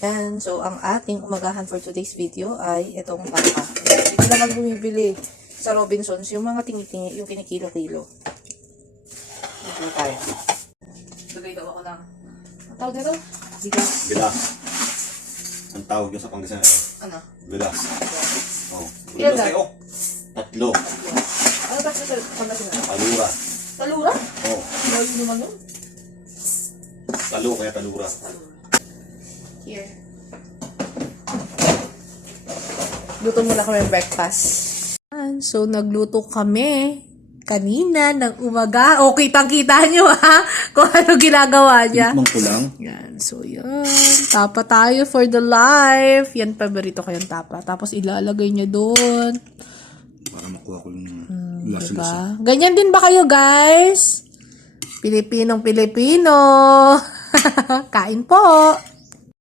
Yan. So, ang ating umagahan for today's video ay itong tapa. Hindi naman bumibili sa Robinsons yung mga tingi-tingi, yung kinikilo-kilo. Ito tayo. Lagay daw ako ng... Ang tawag dito? Bigas. Bilas. Ang tawag yun sa Pangasinan. Ano? Bilas. Oh. Ilan Bilas na? kayo. Tatlo. Ano ba sa Pangasinan? Talura. Talura? Oh. Lagi naman yun. Talo kaya talura. Here. Luto muna kami breakfast. So, nagluto kami kanina ng umaga. O, kitang-kita nyo ha, kung ano ginagawa niya. Tikmang ko lang. Yan. So, yan. Tapa tayo for the life. Yan, paborito ko yung tapa. Tapos, ilalagay niya doon. Para makuha ko yung Diba? Ganyan din ba kayo, guys? Pilipinong Pilipino. Kain po.